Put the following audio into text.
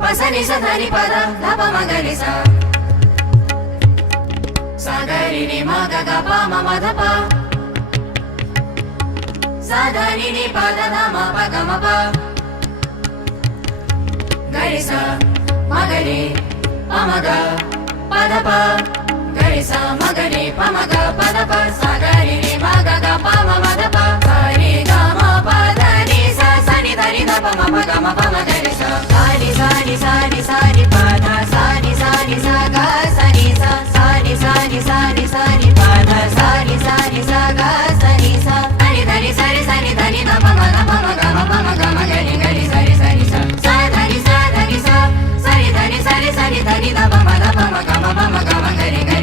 పసని సధని పద ధప మగరిస సగరిని మగ గప మమ ధప సధని పద ధమ పగ మప గరిస మగరి పమగ పదప గరిస మగరి పమగ పదప సగరిని మగ గప మమ ధప సరి గమ పదని స సని ధని ధప మప గమ పమ గరిస సని సని సని సని పద సని సని స గ సని స సని సని సని సని పద సని సని స గ సని స సని ధని సరి సని ధని ధప మ గమ గరి గరి సరి సరి స స ధని స ధని స సరి ధని సరి సని ధని ధప మ గమ గరి గరి